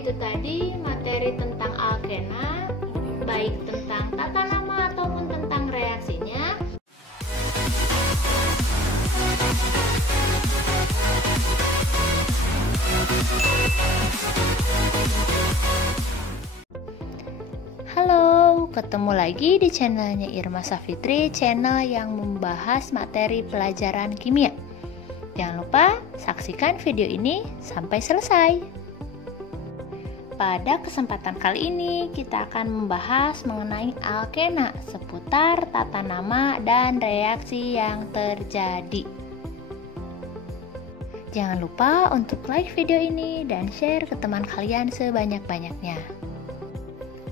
itu tadi materi tentang alkena, baik tentang tata nama ataupun tentang reaksinya. Halo, ketemu lagi di channelnya Irma Safitri, channel yang membahas materi pelajaran kimia. Jangan lupa saksikan video ini sampai selesai. Pada kesempatan kali ini kita akan membahas mengenai alkena seputar tata nama dan reaksi yang terjadi. Jangan lupa untuk like video ini dan share ke teman kalian sebanyak-banyaknya.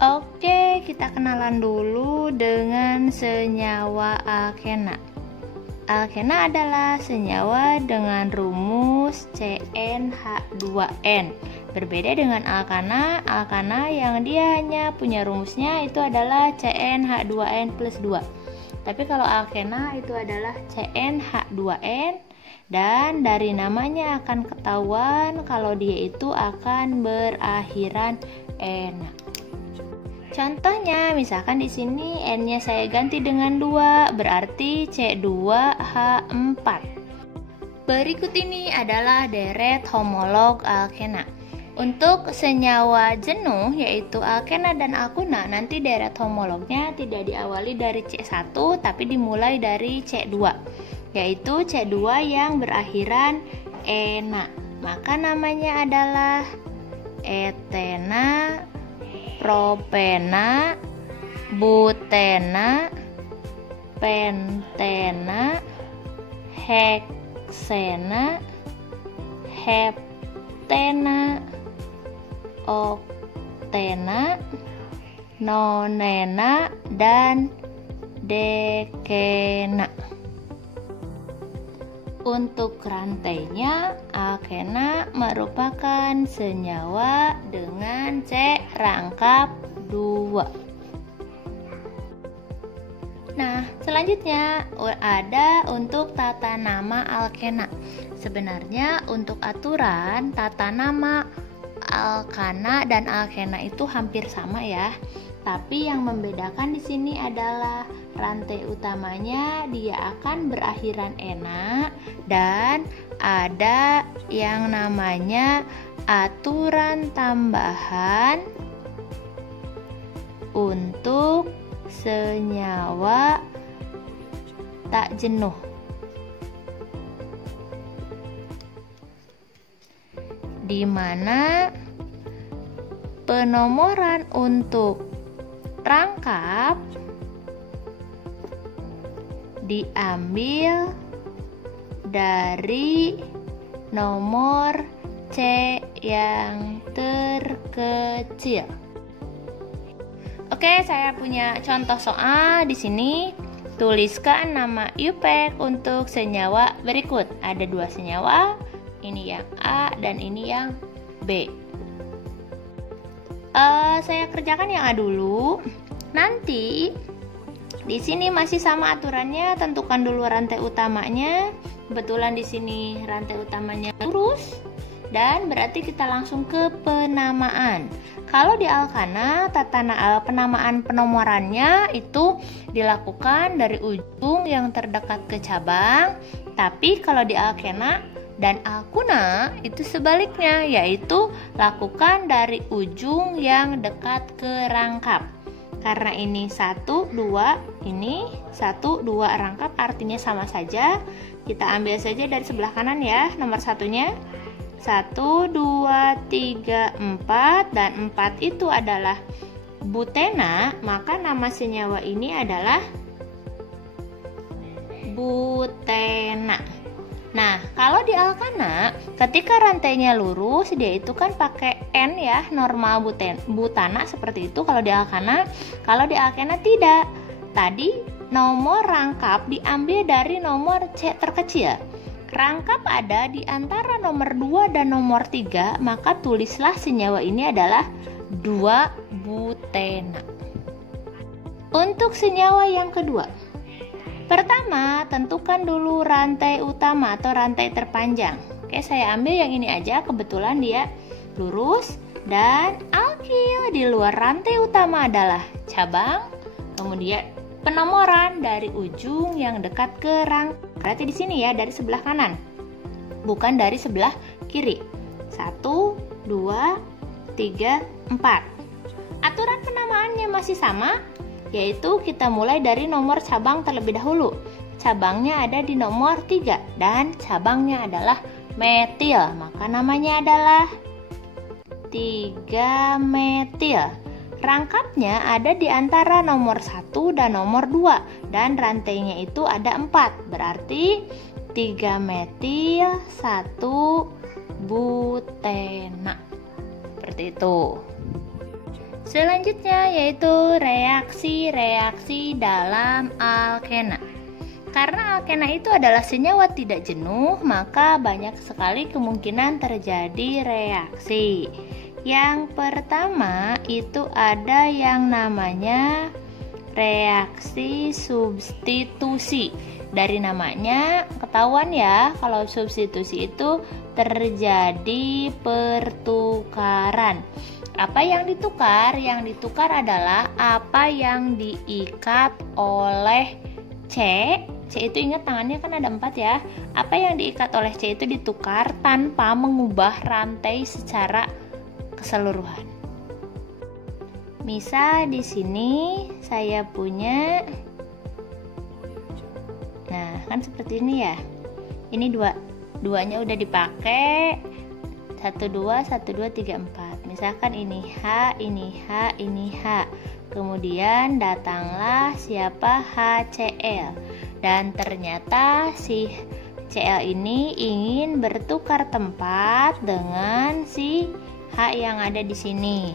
Oke, kita kenalan dulu dengan senyawa alkena. Alkena adalah senyawa dengan rumus CnH2n. Berbeda dengan alkana yang dia hanya punya rumusnya itu adalah CnH2n plus 2. Tapi kalau alkena itu adalah CnH2n, dan dari namanya akan ketahuan kalau dia itu akan berakhiran N. Contohnya, misalkan di sini N-nya saya ganti dengan 2, berarti C2H4. Berikut ini adalah deret homolog alkena. Untuk senyawa jenuh yaitu alkena dan alkuna, nanti deret homolognya tidak diawali dari C1 tapi dimulai dari C2, yaitu C2 yang berakhiran ena. Maka namanya adalah etena, propena, butena, pentena, heksena, heptena, oktena, nonena, dan dekena. Untuk rantainya, alkena merupakan senyawa dengan C rangkap 2. Nah, selanjutnya ada untuk tata nama alkena. Sebenarnya untuk aturan tata nama alkana dan alkena itu hampir sama ya. Tapi yang membedakan di sini adalah rantai utamanya dia akan berakhiran ena, dan ada yang namanya aturan tambahan untuk senyawa tak jenuh. Di mana penomoran untuk rangkap diambil dari nomor C yang terkecil. Oke, saya punya contoh soal di sini. Tuliskan nama IUPAC untuk senyawa berikut. Ada 2 senyawa, ini yang A dan ini yang B. Saya kerjakan yang A dulu. Nanti di sini masih sama aturannya, tentukan dulu rantai utamanya. Kebetulan di sini rantai utamanya lurus, dan berarti kita langsung ke penamaan. Kalau di alkana, penamaan penomorannya itu dilakukan dari ujung yang terdekat ke cabang. Tapi kalau di alkena dan alkuna itu sebaliknya, yaitu lakukan dari ujung yang dekat ke rangkap. Karena ini 1, 2, ini 1, 2 rangkap, artinya sama saja. Kita ambil saja dari sebelah kanan ya, nomor satunya 1, 2, 3, 4, dan 4 itu adalah butena, maka nama senyawa ini adalah butena. Nah, kalau di alkana, ketika rantainya lurus, dia itu kan pakai N ya, normal butana seperti itu kalau di alkana. Kalau di alkena tidak. Tadi nomor rangkap diambil dari nomor C terkecil. Rangkap ada di antara nomor 2 dan nomor 3, maka tulislah senyawa ini adalah 2 butena. Untuk senyawa yang kedua, pertama, tentukan dulu rantai utama atau rantai terpanjang. Oke, saya ambil yang ini aja, kebetulan dia lurus, dan alkil di luar rantai utama adalah cabang. Kemudian penomoran dari ujung yang dekat ke rangka. Berarti di sini ya, dari sebelah kanan, bukan dari sebelah kiri. 1, 2, 3, 4. Aturan penamaannya masih sama, yaitu kita mulai dari nomor cabang terlebih dahulu. Cabangnya ada di nomor 3 dan cabangnya adalah metil, maka namanya adalah 3-metil. Rangkapnya ada di antara nomor 1 dan nomor 2 dan rantainya itu ada 4. Berarti 3-metil 1 butena. Seperti itu. Selanjutnya yaitu reaksi-reaksi dalam alkena. Karena alkena itu adalah senyawa tidak jenuh, maka banyak sekali kemungkinan terjadi reaksi. Yang pertama itu ada yang namanya reaksi substitusi. Dari namanya ketahuan ya, kalau substitusi itu terjadi pertukaran. Apa yang ditukar? Yang ditukar adalah apa yang diikat oleh C. C itu ingat tangannya kan ada 4 ya. Apa yang diikat oleh C itu ditukar tanpa mengubah rantai secara keseluruhan. Misal di sini saya punya, nah kan seperti ini ya. Ini duanya udah dipakai. 1, 2, 1, 2, 3, 4. Misalkan ini H, ini H, ini H. Kemudian datanglah siapa? HCl. Dan ternyata si Cl ini ingin bertukar tempat dengan si H yang ada di sini.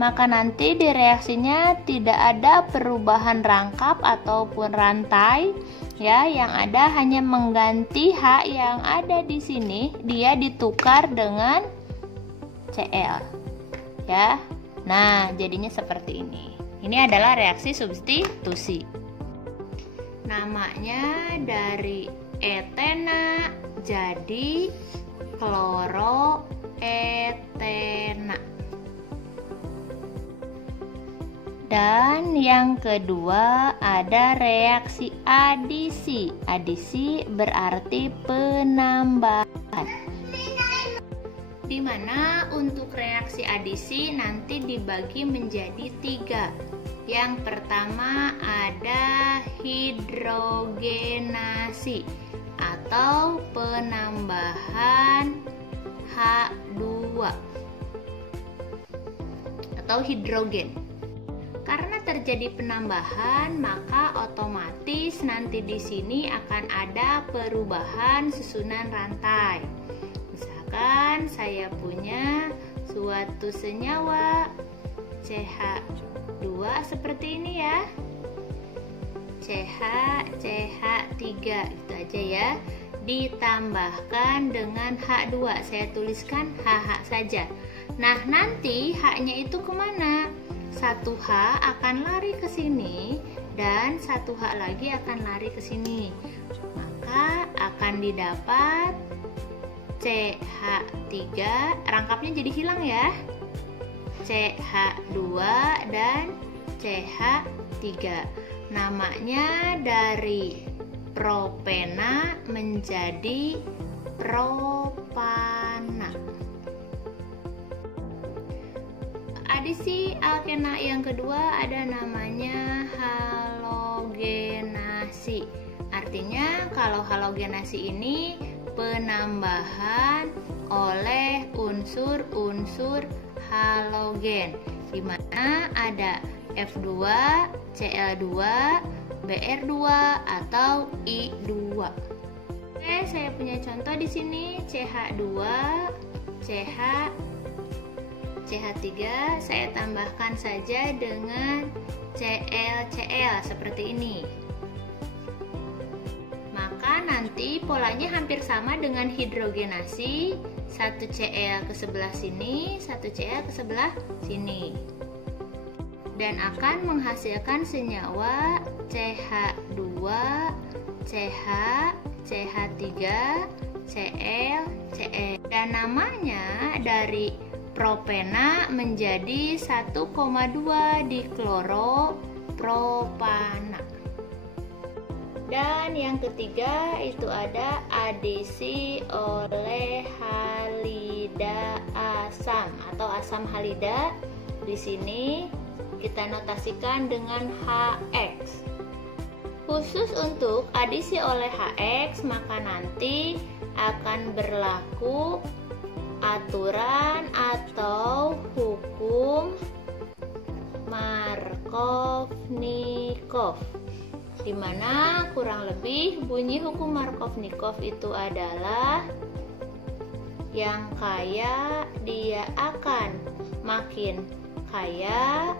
Maka nanti di reaksinya tidak ada perubahan rangkap ataupun rantai ya, yang ada hanya mengganti H yang ada di sini, dia ditukar dengan Cl ya. Nah, jadinya seperti ini. Ini adalah reaksi substitusi. Namanya dari etena jadi kloroetena. Dan yang kedua ada reaksi adisi. Adisi berarti penambahan. Di mana untuk reaksi adisi nanti dibagi menjadi 3. Yang pertama ada hidrogenasi atau penambahan H2 atau hidrogen. Karena terjadi penambahan, maka otomatis nanti di sini akan ada perubahan susunan rantai. Misalkan saya punya suatu senyawa CH2 seperti ini ya. CH3 gitu aja ya. Ditambahkan dengan H2. Saya tuliskan HH saja. Nah, nanti H-nya itu kemana? 1H akan lari ke sini dan 1H lagi akan lari ke sini. Maka akan didapat CH3, rangkapnya jadi hilang ya. CH2 dan CH3. Namanya dari propena menjadi propana. Adisi alkena yang kedua ada namanya halogenasi. Artinya kalau halogenasi ini penambahan oleh unsur-unsur halogen, di mana ada F2, Cl2, Br2 atau I2. Oke, saya punya contoh di sini CH2, CH3, saya tambahkan saja dengan ClCl seperti ini. Maka nanti polanya hampir sama dengan hidrogenasi, 1 Cl ke sebelah sini, 1 Cl ke sebelah sini. Dan akan menghasilkan senyawa CH2, CH, CH3, Cl, Cl. Dan namanya dari propena menjadi 1,2 dikloropropana. Dan yang ketiga itu ada adisi oleh halida asam atau asam halida. Di sini kita notasikan dengan HX. Khusus untuk adisi oleh HX, maka nanti akan berlaku aturan atau hukum Markovnikov, di mana kurang lebih bunyi hukum Markovnikov itu adalah yang kaya dia akan makin kaya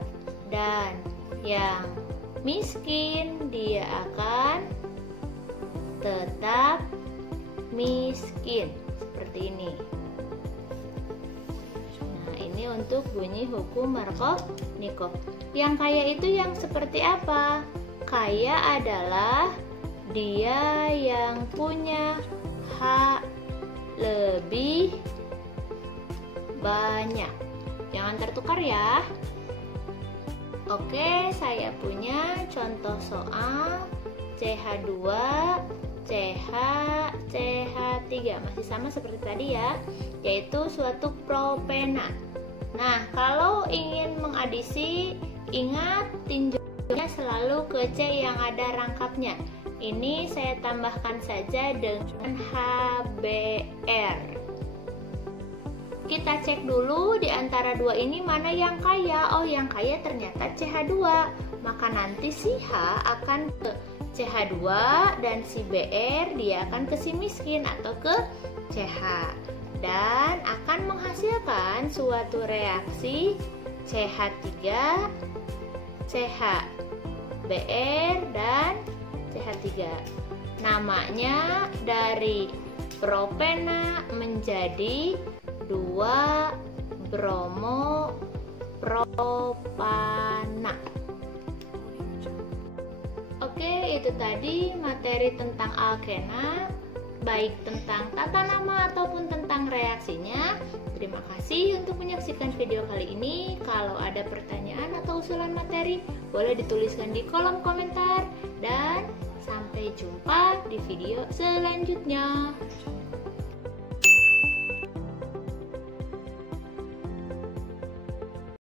dan yang miskin dia akan tetap miskin, seperti ini. Nah, ini untuk bunyi hukum Markovnikov. Yang kaya itu yang seperti apa? Kaya adalah dia yang punya hak lebih banyak. Jangan tertukar ya. Oke, saya punya contoh soal CH2, CH, CH3. Masih sama seperti tadi ya, yaitu suatu propena. Nah, kalau ingin mengadisi, ingat tinjaunya selalu ke C yang ada rangkapnya. Ini saya tambahkan saja dengan HBr. Kita cek dulu di antara dua ini mana yang kaya. Oh, yang kaya ternyata CH2. Maka nanti si H akan ke CH2 dan si Br dia akan ke si miskin atau ke CH. Dan akan menghasilkan suatu reaksi CH3, CHBr dan CH3. Namanya dari propena menjadi 2-bromopropana. Oke, itu tadi materi tentang alkena, baik tentang tata nama ataupun tentang reaksinya. Terima kasih untuk menyaksikan video kali ini. Kalau ada pertanyaan atau usulan materi, boleh dituliskan di kolom komentar. Dan sampai jumpa di video selanjutnya.